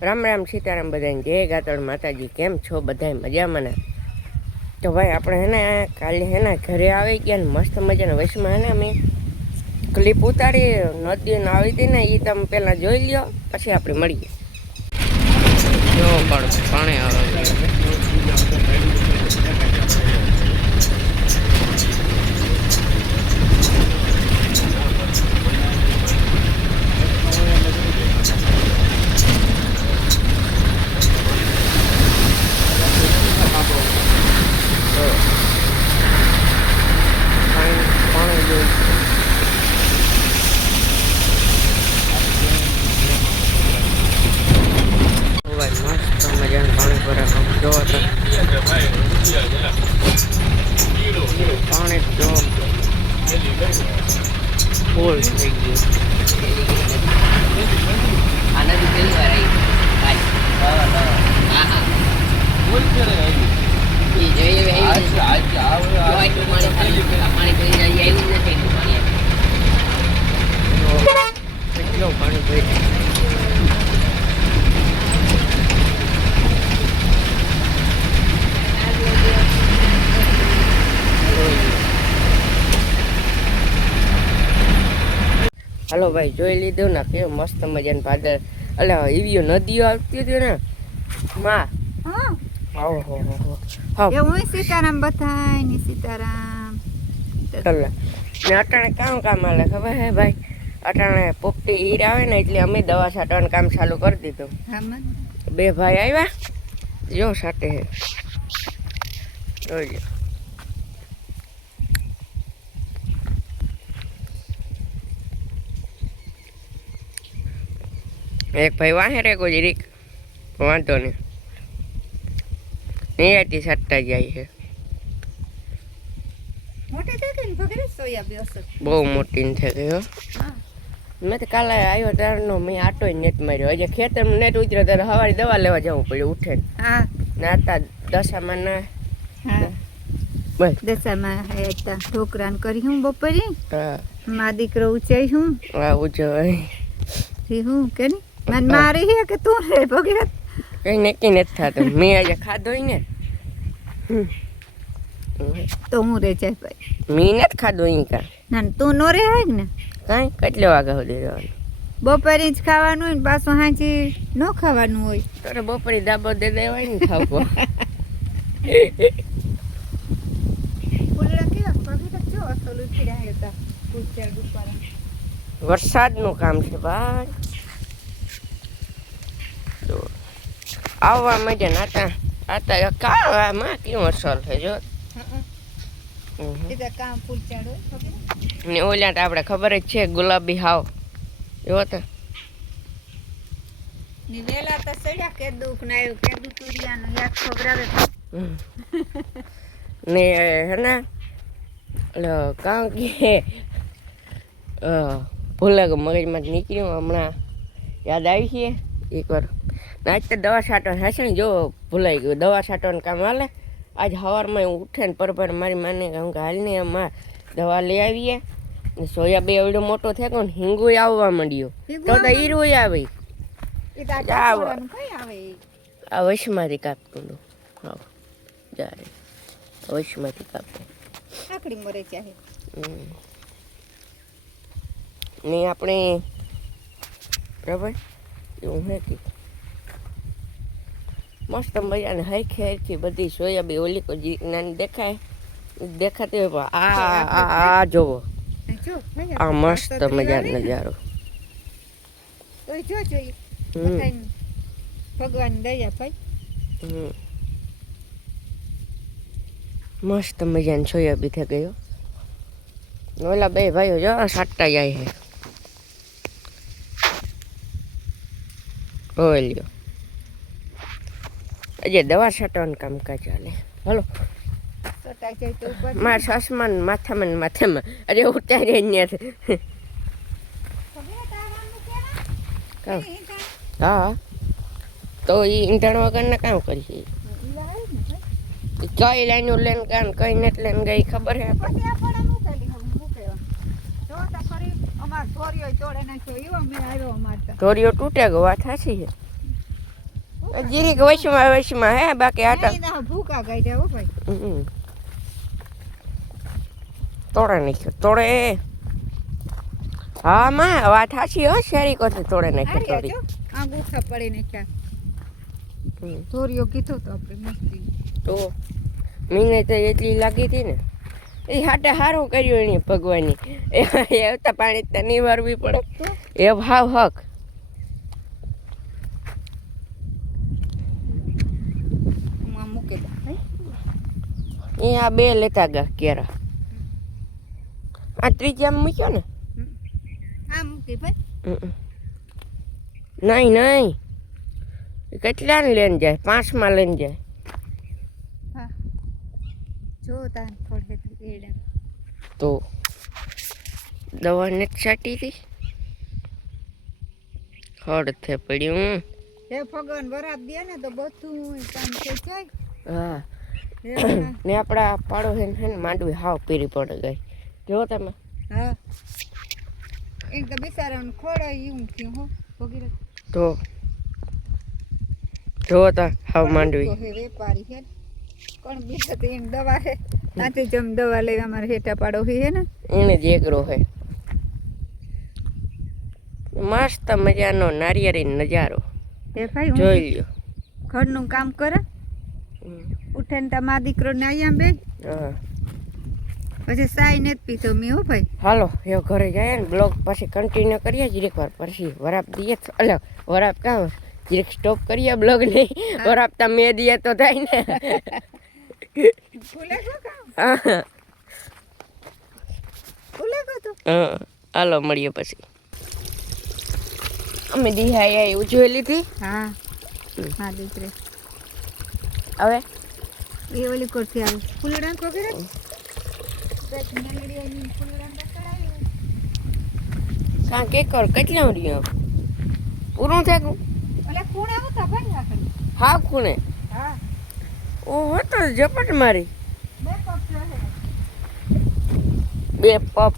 રામ રામ સીતારામ બધાને જય ગાતળ માતાજી કેમ છો બધાય મજામાં ને તો ભાઈ આપણે હે ને કાલે હે ને ઘરે આવી ગયા ને મસ્ત મજાના વૈશમાં હે ને અમે ક્લિપ ઉતારી નદીને આવી હતી ને એ તમે પહેલાં જોઈ લ્યો પછી આપણે મળીએ જો પાણી આવે પાણી જો ફૂલ થઈ ગયું આનાથી પેલી વાર પાણી ભરી હાલો ભાઈ જોઈ લીધું ને કેવું મસ્ત મજાનું પાદર એટલે એવી નદીઓ આવતી હતી ને માં ઓહો એ હું સીતારામ બતાય ની સીતારામ ચાલે ને અટાણે કામ આલે ખબર હે ભાઈ અટાણે પોપટી ઈર આવે ને એટલે અમે દવા છાંટવાનું કામ ચાલુ કરી દીધું બે ભાઈ આવ્યા જો સાથે હે જોઈ એક ભાઈ વાહે રે કોઈ રીક વાંધો નહીં અહીંયાથી સટ્ટા જાય છે બહુ મોટી થઈ ગઈ મેં તો કાલે આવ્યો ત્યારનો મેં આટો નેટ માર્યો હજી ખેતર નેટ ઉતર્યો ત્યારે સવારે દવા લેવા જવું પડ્યું ઉઠે ને આતા દશામાં ના દશામાં ઠોકરાન કરી હું બપોરે મા દીકરો ઉચાઈ હું ઉચાઈ હું કે મારી હે કે તું રે ભગીરથ કઈ નક્કી નથી થતું મેં આજે ખાધો ને તો હું રે જાય ભાઈ મેં નથી ખાધો કા ના તું નો રે હાય ને કાંઈ કેટલે વાગે સુધી રહેવાનું બપોરે જ ખાવાનું હોય ને પાછું હાંચી ન ખાવાનું હોય તારે બપોરે દાબો દે દેવાય ને ખાવો વરસાદનું કામ છે ભાઈ આવવા માંડે ને આતા કાળમાં કેવું અસર છે જો ને ઓલા તો આપણે ખબર જ છે ગુલાબી હાવ એવો તો વેલા તો સડ્યા કે દુખ ના આવ્યું કે દુખિયાનો યાદ ખબરાવે ને હે ને કાં કે ભૂલે મગજમાં નીકળ્યું હમણાં યાદ આવી છે એકવાર આજ તો દવા છાંટવાનું હશે ને જો ભૂલાઈ ગયું દવા છાંટવાનું કામ હાલે આજ સવારમાં ઉઠે ને પર મારી માને કહું કે હાલને એમાં દવા લઈ આવીએ સોયા બે એવડો મોટો થયો ને હિંગુ આવવા માંડ્યો તો ઈરું આવે આ વશમાંથી કાપતું હા જાય વશમાંથી કાપતું ને આપણે બરાબર એવું નથી મસ્ત મજાને હરખી હરખી બધી સોયાબી ઓલી કોઈ નાની દેખાતી હોય પણ આ જોવો આ મસ્ત મજાનો નજારો ભગવાન દયા ભાઈ મસ્ત મજાની સોયાબી થઈ ગયો ઓલા બે ભાઈઓ જો સાટતા જાય છે ઓલ્યો હજી દવા છાંટવાનું કામકાજ ચાલે હલો મારા સસમાન માથામાં અરે ઉતારે હા તો એ ઈંધણ વગરના કામ કરીએ કઈ લાઈનો લઈને કામ કઈ નથી લઈને ગઈ ખબર હે ધોરીઓ તૂટે ગયો વાત સાચી છે જીરીક વશમાં હે બાકી આટા નહીં, ના, ભૂકા કાઢ્યા હો ભાઈ. હમ. તોડે નાખ્યો તોડે. હા માં વાત હાચી હો શેરી કોથી તોડે નાખ્યો હારી તોડી. આજો, આ ગુઠા પડી નાખ્યા. હમ. ધોરીઓ કીધો તો આપણે મસ્તી. તો મીને તો એટલી લાગી હતી ને એ હાટે સારું કર્યું એની ભગવાનની એ આવતા પાણી તો નહીં વારવી પડે તો એ ભાવ હક. હું આ મૂકી દઉં ભાઈ. એ આ બે લેતા ગયા કેરા આ ત્રીજા મૂક્યો ને. આ મૂકી ભાઈ. હમ. નહીં નહીં એ કેટલા ને લઈને જાય 5માં લઈને જાય. હા, જો તાન થોડે એડા. તો દવા ને છાંટી હતી ખડ થે પડ્યું. હે ભગવાન વરાપ દે ને તો બધું કામ થઈ જાય. હા હે ભગવાન. ને આપણા પાડો હે ને માંડવી હાવ પીરી પડી ગઈ જો તમે. હા, એક તો બિચારાને ખોડાય એવું થયું હો ભગીરથ. તો જો તા હાવ માંડવી. તો હે વેપારી હે કોણ બીજા તો એમ દવા હે ત્યાંથી જમ દવા લઈ અમારે હેઠા પાડો હે ને એને જ એકરો હે મસ્ત મજાનો નારિયેળી નજારો એ ભાઈ હું જોઈ લ્યો. ઘરનું કામ કરે ઉઠે ને તા મા દીકરો ને આયા બે હા પછી સાઈ નથી પીતો મેં હો ભાઈ. હાલો એ ઘરે જાય ને બ્લોગ પછી કન્ટિન્યુ કરીએ જીરેક વાર પછી વરાપ દઈએ તો અલગ વરાપ કામ જીરેક સ્ટોપ કરીએ બ્લોગ નહીં વરાપ તા મેં દઈએ તો થાય ને. ફૂલે ગો કામ હા ફૂલે ગો તો હા હાલો મળીએ પછી. અમે દિહાઈ ઉજવી લીધી હા હા દીકરી હવે એ ઓલી કોરથી આવી ફૂલડા વગેરે બેક મેલડી આની ફૂલડા બકડાવી કાં કે કર કેટલા રહ્યો પૂરું થઈ ગયું. ઓલે ખૂણે આવતા ભાઈ આખડી હા ખૂણે હા ઓહો તો ઝપટ મારી બે કપ રહે 2 પપ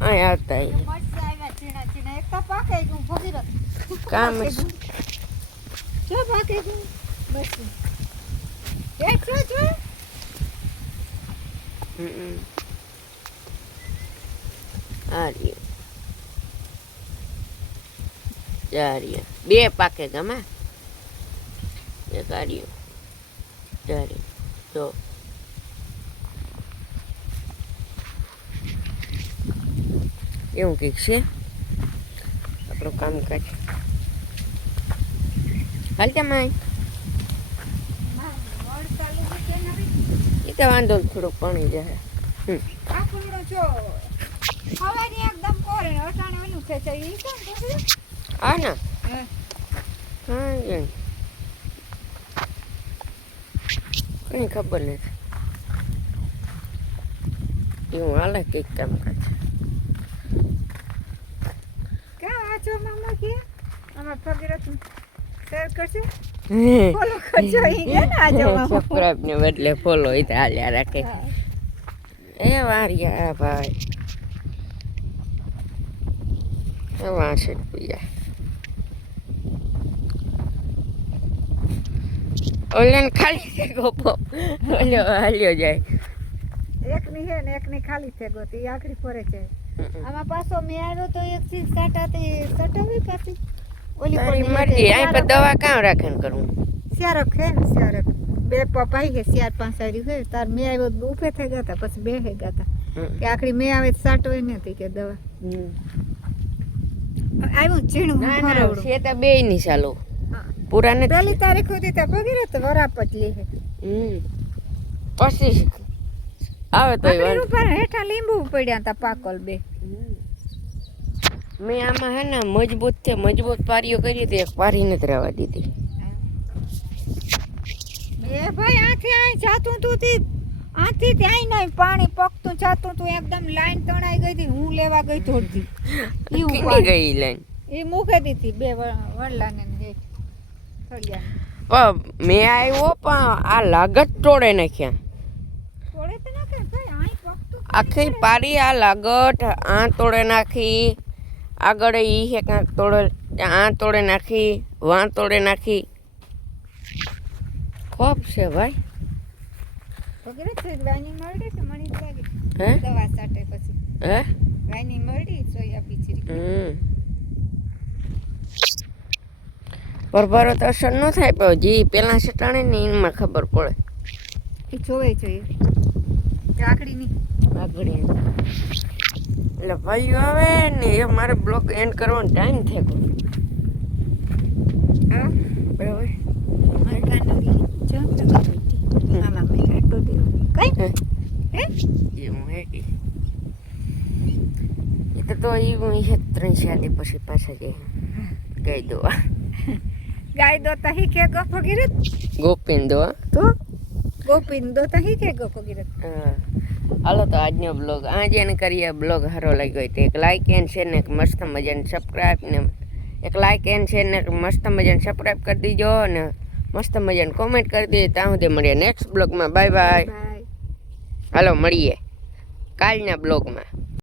અહીં આવતા મસ્ત આવ્યા ચીણા ચીણા એક તો પાકે ગયું ભગીરથ કામ જો પાકે ગયું બસ એ જો જો આ રહ્યો ચાર રહ્યો 2 પાકે ગમા એક આ રહ્યો ચાર જો એવું કંઈક છે આપણું કામકાજ. હાલતા માય વળ ચાલુ છે નવી એ તો વાંધો નહીં, થોડુંક પાણી જાય. આ ફૂલડો જો હવાની એકદમ કોરે અટાણે ઓલું ખેંચાય ઈ કેમ ભગીરથ હા ના હે હા એમ કંઈ ખબર નથી એવું હાલે કંઈક કામકાજ. ક્યાં આચો મામા કે આમાં ભગીરથ શેર કરશે ફોલો કરજો ઈ કે ને આચો મામા સબસ્ક્રાઇબ ને બદલે ફોલો એ તો હાલ્યા રાખે. એ વારિયા ભાઈ એ વાંચે પીયા ઓલેન ખાલી છે ગોપો ઓલ્યો હાલ્યો જાય. એકની હે ને એકની ખાલી છે ગોતી આખરી ફરે છે. આમાં પાછો મેં આવ્યો તો એક ચીજ સાટાથી સટાવી પાછી ઓલી તારી મરજી અહીં પર દવા કામ રાખે ને કરવું. સ્યારક હે ને સ્યારક બે પપાઈ હે 4-5 સારી હે તાર મેં આવ્યો તો ઉભે થઈ ગયા તા પછી બે હે ગયા તા કે આખરી મેં આવે તો સાટવે નથી કે દવા આવ્યું ઝીણું ના ના હરવડું. છે તો બે ની ચાલુ હા. પૂરા નથી. પહેલી તારીખ સુધી તો ભગીરથ વરાપ જ લે હે પછી આવે તો આખરી ઉપર હેઠા લીંબુ પડ્યા તા પાકલ બે મેં આમાં હે ને મજબૂત પારીઓ કરી હતી એક પારી નથી રહેવા દીધી. એ ભાઈ આથી આઈ જાતું તું તી આથી ત્યાં નહીં પાણી પકતું જાતું તું એકદમ લાઈન તણાઈ ગઈ હતી હું લેવા ગઈ થોડી ઈ કીડી ગઈ લાઈન એ મૂકે દીધી બે વડલાને ને એક થળિયાને. પણ મેં આવ્યો પણ આ લાગત તોડે નાખ્યા તોડે તો નાખે ભાઈ આઈ પકતું આખી પારી આ લાગટ આ તોડે નાખી આગળ ઈ હે કાંક તોડે ત્યાં આ તોડે નાખી, વાં તોડે નાખી. ખોપ છે ભાઈ. વગેરે છે વાની મળે તો મને તો લાગે હે દવા સાટે પછી હે વાની મળી સોયા પીચરી પરભારો તો અસર ન થાય પણ જે પેલા સટાણે ને એમાં ખબર પડે. એ જોવે જોઈએ ચાકડી ની આગળ એટલે ભાઈઓ આવે ને એ મારે બ્લોગ એન્ડ કરવાનો ટાઈમ થઈ ગયો. હા બરાબર. મારે કાનરી જમ મામા મેં આટો દેવો કઈ હે એવું હે કે એ તો એવું છે 3 શાદી પછી પાછા જાય ગઈ દોવા ગાય દોતા હી કે ગો ફગીરત ગોપીન દોવા. તો ગોપીન દોતા હી કે ગો ફગીરત હા હાલો તો આજનો બ્લોગ આજે એને કરીએ. બ્લોગ સારો લાગ્યો હોય તો એક લાઇક એન્ડ શેર ને એક મસ્ત મજાને સબસ્ક્રાઈબ ને એક લાઇક એન્ડ શેર ને એક મસ્ત મજાને સબસ્ક્રાઈબ કરી દીજો અને મસ્ત મજાને કોમેન્ટ કરી દીધી. ત્યાં સુધી મળીએ નેક્સ્ટ બ્લોગમાં. Bye bye. બાય હાલો મળીએ કાલના બ્લોગમાં.